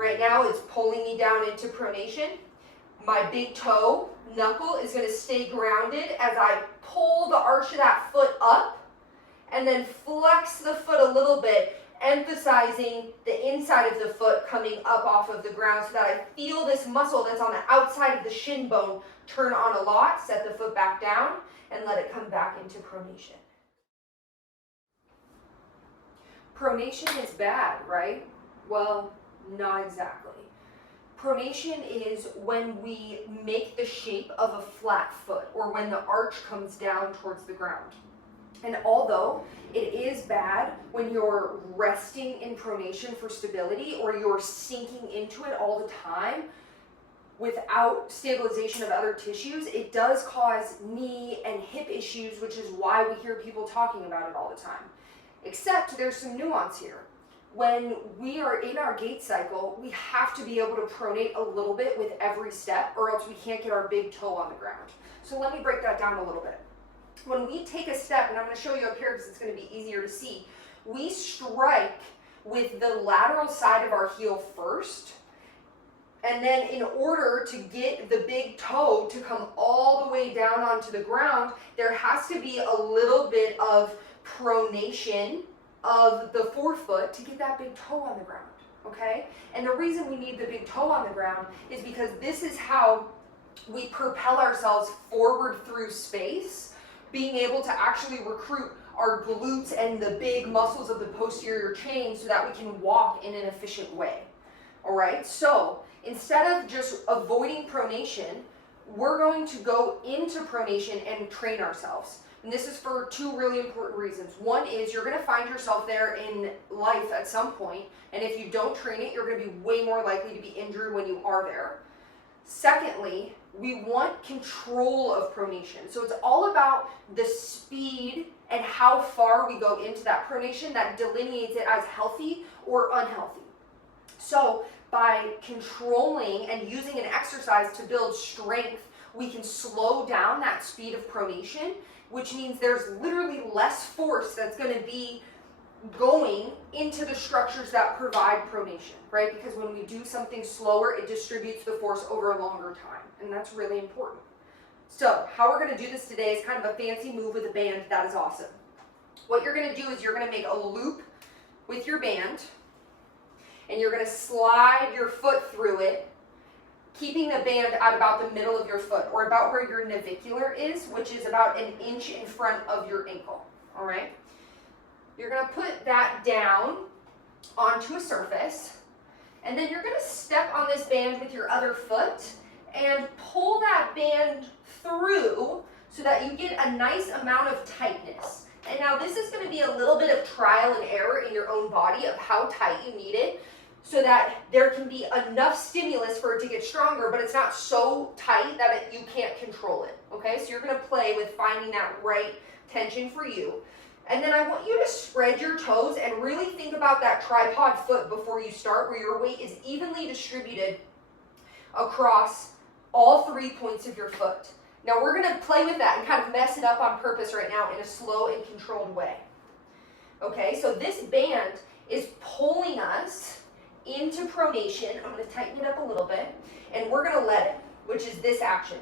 Right now it's pulling me down into pronation. My big toe knuckle is going to stay grounded as I pull the arch of that foot up and then flex the foot a little bit, emphasizing the inside of the foot coming up off of the ground so that I feel this muscle that's on the outside of the shin bone turn on a lot. Set the foot back down and let it come back into pronation. Pronation is bad, right? Well, not exactly. Pronation is when we make the shape of a flat foot, or when the arch comes down towards the ground. And although it is bad when you're resting in pronation for stability, or you're sinking into it all the time without stabilization of other tissues, it does cause knee and hip issues, which is why we hear people talking about it all the time. Except there's some nuance here. When we are in our gait cycle, we have to be able to pronate a little bit with every step, or else we can't get our big toe on the ground. So let me break that down a little bit. When we take a step, and I'm going to show you up here because it's going to be easier to see, we strike with the lateral side of our heel first, and then in order to get the big toe to come all the way down onto the ground, there has to be a little bit of pronation of the forefoot to get that big toe on the ground, okay? And the reason we need the big toe on the ground is because this is how we propel ourselves forward through space, being able to actually recruit our glutes and the big muscles of the posterior chain so that we can walk in an efficient way, all right? So instead of just avoiding pronation, we're going to go into pronation and train ourselves. And this is for two really important reasons. One is you're going to find yourself there in life at some point, and if you don't train it, you're going to be way more likely to be injured when you are there. Secondly, we want control of pronation. So it's all about the speed and how far we go into that pronation that delineates it as healthy or unhealthy. So by controlling and using an exercise to build strength, we can slow down that speed of pronation, which means there's literally less force that's going to be going into the structures that provide pronation, right? Because when we do something slower, it distributes the force over a longer time, and that's really important. So how we're going to do this today is kind of a fancy move with a band that is awesome. What you're going to do is you're going to make a loop with your band, and you're going to slide your foot through it, keeping the band at about the middle of your foot, or about where your navicular is, which is about an inch in front of your ankle, all right? You're going to put that down onto a surface, and then you're going to step on this band with your other foot and pull that band through so that you get a nice amount of tightness. And now this is going to be a little bit of trial and error in your own body of how tight you need it, so that there can be enough stimulus for it to get stronger, but it's not so tight that you can't control it, okay? So you're going to play with finding that right tension for you. And then I want you to spread your toes and really think about that tripod foot before you start, where your weight is evenly distributed across all 3 points of your foot. Now we're going to play with that and kind of mess it up on purpose right now in a slow and controlled way. Okay, so this band is pulling us into pronation. I'm going to tighten it up a little bit, and we're going to let it, which is this action,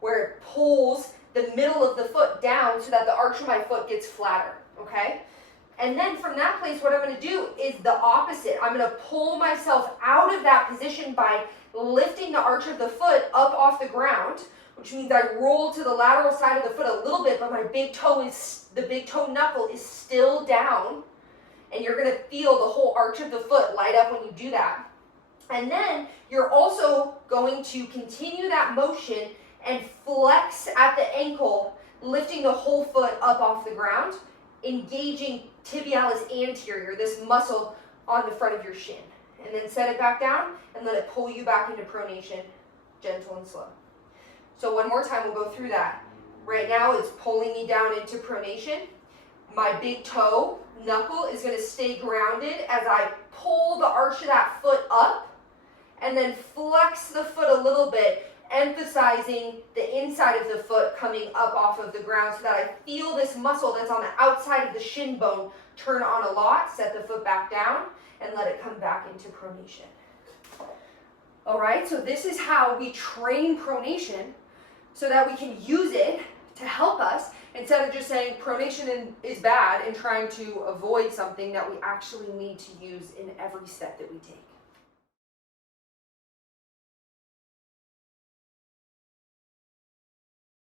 where it pulls the middle of the foot down so that the arch of my foot gets flatter, okay? And then from that place, what I'm going to do is the opposite. I'm going to pull myself out of that position by lifting the arch of the foot up off the ground, which means I roll to the lateral side of the foot a little bit, but my big toe the big toe knuckle is still down. And you're going to feel the whole arch of the foot light up when you do that. And then you're also going to continue that motion and flex at the ankle, lifting the whole foot up off the ground, engaging tibialis anterior, this muscle on the front of your shin. And then set it back down and let it pull you back into pronation, gentle and slow. So one more time, we'll go through that. Right now it's pulling me down into pronation. My big toe knuckle is going to stay grounded as I pull the arch of that foot up and then flex the foot a little bit, emphasizing the inside of the foot coming up off of the ground so that I feel this muscle that's on the outside of the shin bone turn on a lot. Set the foot back down and let it come back into pronation. All right, so this is how we train pronation so that we can use it to help us instead of just saying pronation is bad and trying to avoid something that we actually need to use in every step that we take.